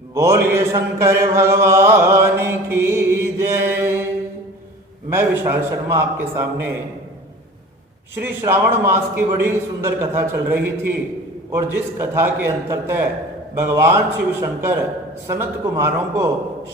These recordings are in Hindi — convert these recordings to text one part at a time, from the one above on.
बोलिए शंकर भगवान की जय। मैं विशाल शर्मा आपके सामने श्री श्रावण मास की बड़ी सुंदर कथा चल रही थी और जिस कथा के अंतर्गत भगवान शिव शंकर सनत कुमारों को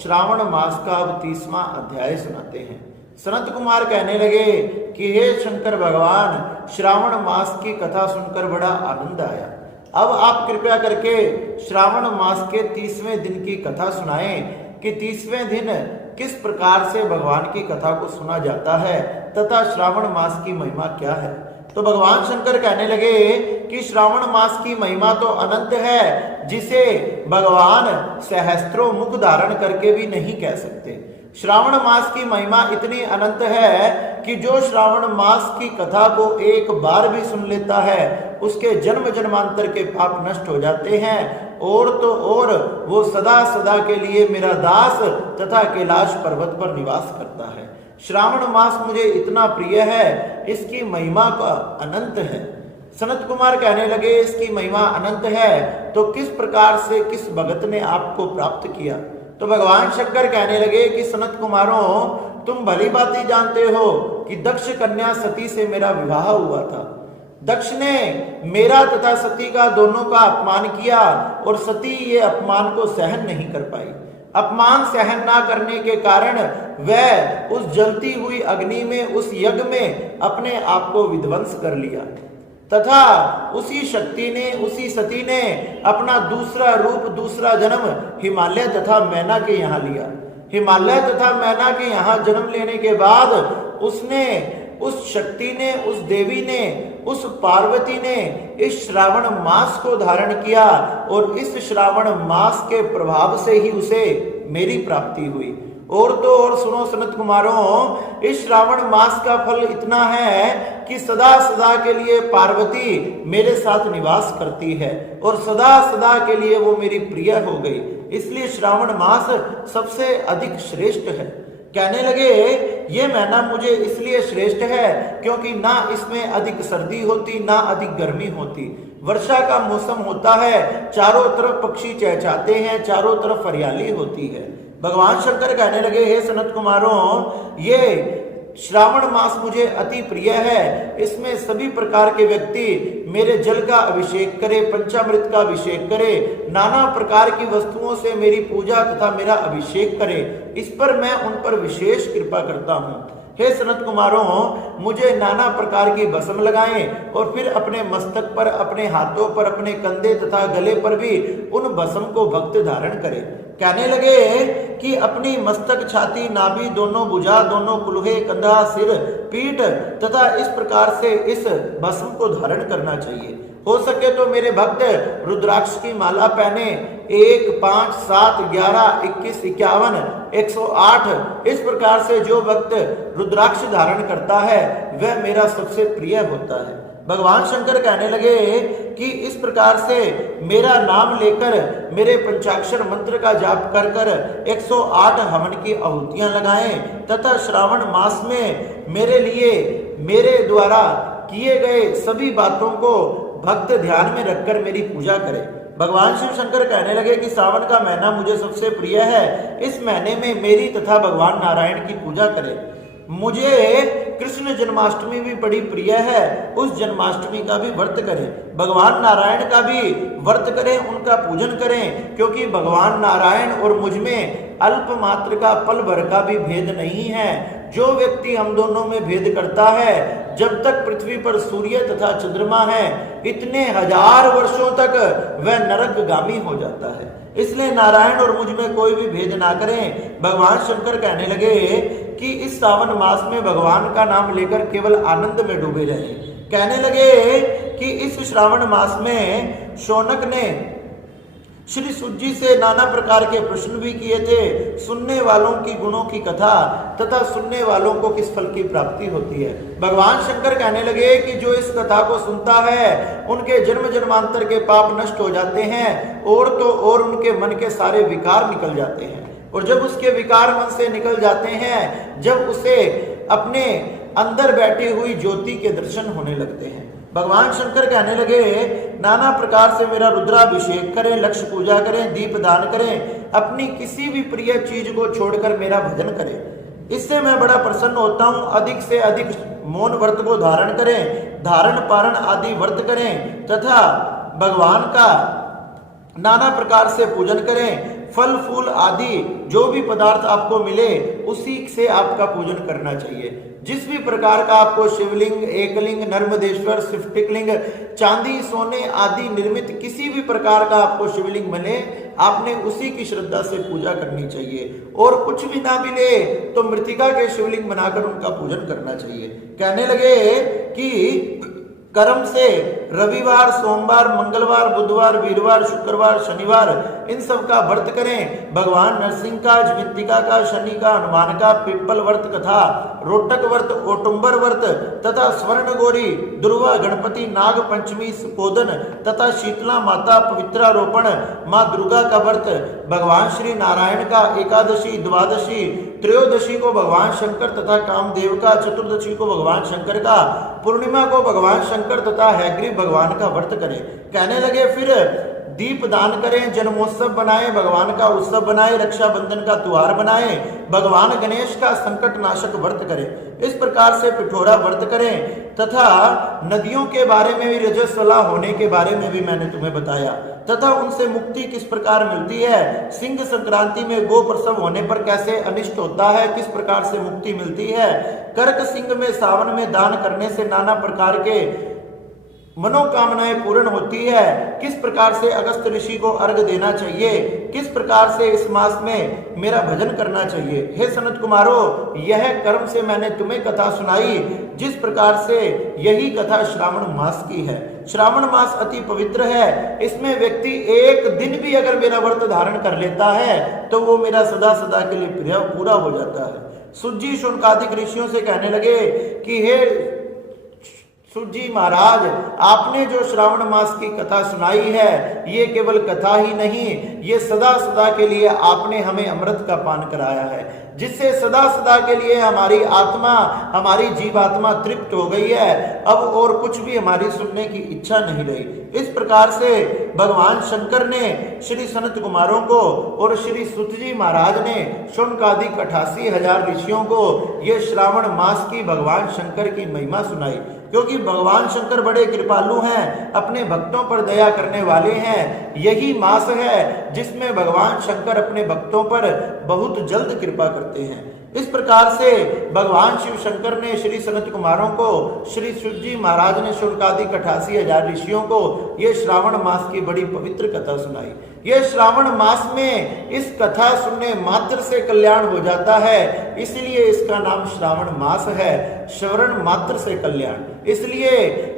श्रावण मास का अब 30वां अध्याय सुनाते हैं। सनत कुमार कहने लगे कि हे शंकर भगवान, श्रावण मास की कथा सुनकर बड़ा आनंद आया। अब आप कृपया करके श्रावण मास के 30वें दिन की कथा सुनाएं कि 30वें दिन किस प्रकार से भगवान की कथा को सुना जाता है तथा श्रावण मास की महिमा क्या है। तो भगवान शंकर कहने लगे कि श्रावण मास की महिमा तो अनंत है, जिसे भगवान सहस्त्रों मुख धारण करके भी नहीं कह सकते। श्रावण मास की महिमा इतनी अनंत है कि जो श्रावण मास की कथा को एक बार भी सुन लेता है उसके जन्म जन्मांतर के पाप नष्ट हो जाते हैं और तो और वो सदा सदा के लिए मेरा दास तथा कैलाश पर्वत पर निवास करता है। श्रावण मास मुझे इतना प्रिय है, इसकी महिमा का अनंत है। सनत कुमार कहने लगे इसकी महिमा अनंत है तो किस प्रकार से किस भगत ने आपको प्राप्त किया। तो भगवान शंकर कहने लगे कि सनत कुमारों, तुम भली बात ही जानते हो कि दक्ष कन्या सती से मेरा विवाह हुआ था। दक्ष ने मेरा तथा सती का दोनों का अपमान किया और सती ये अपमान को सहन नहीं कर पाई। अपमान सहन ना करने के कारण वह उस जलती हुई अग्नि में, उस यज्ञ में अपने आप को विध्वंस कर लिया तथा उसी सती ने अपना दूसरा रूप, दूसरा जन्म हिमालय तथा मैना के यहाँ लिया। हिमालय तथा मैना के यहाँ जन्म लेने के बाद उस शक्ति ने, उस देवी ने, उस पार्वती ने इस श्रावण मास को धारण किया और इस श्रावण मास के प्रभाव से ही उसे मेरी प्राप्ति हुई। और तो और सुनो सनत कुमारों, इस श्रावण मास का फल इतना है कि सदा सदा के लिए पार्वती मेरे साथ निवास करती है और सदा सदा के लिए वो मेरी प्रिय हो गई। इसलिए श्रावण मास सबसे अधिक श्रेष्ठ है। कहने लगे ये महीना मुझे इसलिए श्रेष्ठ है क्योंकि ना इसमें अधिक सर्दी होती, ना अधिक गर्मी होती। वर्षा का मौसम होता है, चारों तरफ पक्षी चहचहाते हैं, चारों तरफ हरियाली होती है। भगवान शंकर कहने लगे हे सनत कुमारों, ये श्रावण मास मुझे अति प्रिय है। इसमें सभी प्रकार के व्यक्ति मेरे जल का अभिषेक करे, पंचामृत का अभिषेक करे, नाना प्रकार की वस्तुओं से मेरी पूजा तथा मेरा अभिषेक करे। इस पर मैं उन पर विशेष कृपा करता हूँ। हे सनत कुमारों, मुझे नाना प्रकार की भस्म लगाएं और फिर अपने मस्तक पर, अपने हाथों पर, अपने कंधे तथा गले पर भी उन भस्म को भक्त धारण करे। कहने लगे कि अपनी मस्तक, छाती, नाभि, दोनों भुजा, दोनों कुल्हे, कंधा, सिर, पीठ तथा इस प्रकार से इस भस्म को धारण करना चाहिए। हो सके तो मेरे भक्त रुद्राक्ष की माला पहने 1, 5, 7, 11, 21, 51, 108 इस प्रकार से जो भक्त रुद्राक्ष धारण करता है वह मेरा सबसे प्रिय होता है। भगवान शंकर कहने लगे कि इस प्रकार से मेरा नाम लेकर मेरे पंचाक्षर मंत्र का जाप कर कर 108 हवन की आहुतियां लगाएं तथा श्रावण मास में मेरे लिए, मेरे द्वारा किए गए सभी बातों को भक्त ध्यान में रखकर मेरी पूजा करे। भगवान शिव शंकर कहने लगे कि सावन का महीना मुझे सबसे प्रिय है। इस महीने में मेरी तथा भगवान नारायण की पूजा करें। मुझे कृष्ण जन्माष्टमी भी बड़ी प्रिय है, उस जन्माष्टमी का भी व्रत करें। भगवान नारायण का भी व्रत करें, उनका पूजन करें, क्योंकि भगवान नारायण और मुझ में अल्प मात्र का पल भर का भी भेद नहीं है। जो व्यक्ति हम दोनों में भेद करता है, जब तक पृथ्वी पर सूर्य तथा चंद्रमा है, इतने हजार वर्षों तक वह नरकगामी हो जाता है। इसलिए नारायण और मुझ में कोई भी भेद ना करें। भगवान शंकर कहने लगे कि इस सावन मास में भगवान का नाम लेकर केवल आनंद में डूबे रहें। कहने लगे कि इस श्रावण मास में शौनक ने श्री सूत जी से नाना प्रकार के प्रश्न भी किए थे, सुनने वालों की गुणों की कथा तथा सुनने वालों को किस फल की प्राप्ति होती है। भगवान शंकर कहने लगे कि जो इस कथा को सुनता है उनके जन्म जन्मांतर के पाप नष्ट हो जाते हैं और तो और उनके मन के सारे विकार निकल जाते हैं। और जब उसके विकार मन से निकल जाते हैं, जब उसे अपने अंदर बैठी हुई ज्योति के दर्शन होने लगते हैं। भगवान शंकर कहने लगे, नाना प्रकार से मेरा रुद्राभिषेक करें, लक्ष्य पूजा करें, दीप दान करें, अपनी किसी भी प्रिय चीज को छोड़कर मेरा भजन करें, इससे मैं बड़ा प्रसन्न होता हूं। अधिक से अधिक मौन व्रत को धारण करें, धारण पारण आदि व्रत करें तथा भगवान का नाना प्रकार से पूजन करें। फल फूल आदि जो भी पदार्थ आपको मिले उसी से आपका पूजन करना चाहिए। जिस भी प्रकार का आपको शिवलिंग, एकलिंग, नर्मदेश्वर, स्फटिकलिंग, चांदी सोने आदि निर्मित किसी भी प्रकार का आपको शिवलिंग मिले, आपने उसी की श्रद्धा से पूजा करनी चाहिए। और कुछ भी ना मिले तो मृतिका के शिवलिंग बनाकर उनका पूजन करना चाहिए। कहने लगे कि कर्म से रविवार, सोमवार, मंगलवार, बुधवार, वीरवार, शुक्रवार, शनिवार इन सब का व्रत करें। भगवान नरसिंह का, जयंतिका का, शनि का, हनुमान का, पिप्पल व्रत कथा, रोटक व्रत, ओटुंबर व्रत तथा स्वर्ण गौरी, दुर्वा, गणपति, नाग पंचमी, सुपोदन तथा शीतला माता पवित्रारोपण, माँ दुर्गा का व्रत, भगवान श्री नारायण का एकादशी, द्वादशी, त्रयोदशी को भगवान शंकर तथा कामदेव का, चतुर्दशी को भगवान शंकर का, पूर्णिमा को भगवान शंकर तथा हैग्रीव भगवान का व्रत करें। कहने लगे फिर दीप दान करें, जन्मोत्सव बनाएं, भगवान का उत्सव बनाएं, रक्षाबंधन का त्योहार बनाएं, भगवान गणेश का संकट नाशक व्रत करें। इस प्रकार से पिठोरा व्रत करें तथा नदियों के बारे में भी, रजस्वला होने के बारे में भी मैंने तुम्हें बताया तथा उनसे मुक्ति किस प्रकार मिलती है। सिंह संक्रांति में गो प्रसव होने पर कैसे अनिष्ट होता है, किस प्रकार से मुक्ति मिलती है। कर्क सिंह में सावन में दान करने से नाना प्रकार के मनोकामनाएं पूर्ण होती है। किस प्रकार से अगस्त ऋषि को अर्घ देना चाहिए, किस प्रकार से इस मास में मेरा भजन करना चाहिए। हे सनत कुमारो, यह कर्म से मैंने तुम्हें कथा सुनाई। जिस प्रकार से यही कथा श्रावण मास की है। श्रावण मास अति पवित्र है। इसमें व्यक्ति एक दिन भी अगर मेरा व्रत धारण कर लेता है तो वो मेरा सदा सदा के लिए पूरा हो जाता है। सुजी शौनकादिक ऋषियों से कहने लगे कि हे सूत जी महाराज, आपने जो श्रावण मास की कथा सुनाई है, ये केवल कथा ही नहीं, ये सदा सदा के लिए आपने हमें अमृत का पान कराया है, जिससे सदा सदा के लिए हमारी आत्मा, हमारी जीवात्मा तृप्त हो गई है। अब और कुछ भी हमारी सुनने की इच्छा नहीं रही। इस प्रकार से भगवान शंकर ने श्री सनत कुमारों को और श्री सुत जी महाराज ने शौनकादिक 88,000 ऋषियों को ये श्रावण मास की भगवान शंकर की महिमा सुनाई। क्योंकि भगवान शंकर बड़े कृपालु हैं, अपने भक्तों पर दया करने वाले हैं। यही मास है जिसमें भगवान शंकर अपने भक्तों पर बहुत जल्द कृपा करते हैं। इस प्रकार से भगवान शिव शंकर ने श्री सनत कुमारों को, श्री शिव जी महाराज ने शौनकादिक 88,000 ऋषियों को ये श्रावण मास की बड़ी पवित्र कथा सुनाई। ये श्रावण मास में इस कथा सुनने मात्र से कल्याण हो जाता है, इसलिए इसका नाम श्रावण मास है। श्रवण मात्र से कल्याण। इसलिए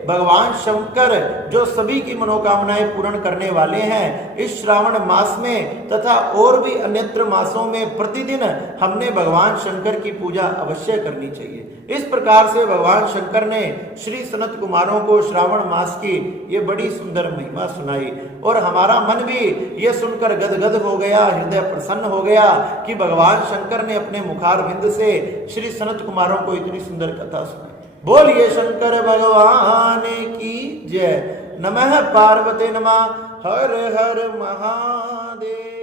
भगवान शंकर जो सभी की मनोकामनाएं पूर्ण करने वाले हैं, इस श्रावण मास में तथा और भी अन्यत्र मासों में प्रतिदिन हमने भगवान शंकर की पूजा अवश्य करनी चाहिए। इस प्रकार से भगवान शंकर ने श्री सनत कुमारों को श्रावण मास की ये बड़ी सुंदर महिमा सुनाई और हमारा मन भी ये सुनकर गदगद हो गया, हृदय प्रसन्न हो गया कि भगवान शंकर ने अपने मुखारविंद से श्री सनत कुमारों को इतनी सुंदर कथा सुनाई। बोलिए शंकर भगवान की जय। नमः पार्वती नमः। हर हर महादेव।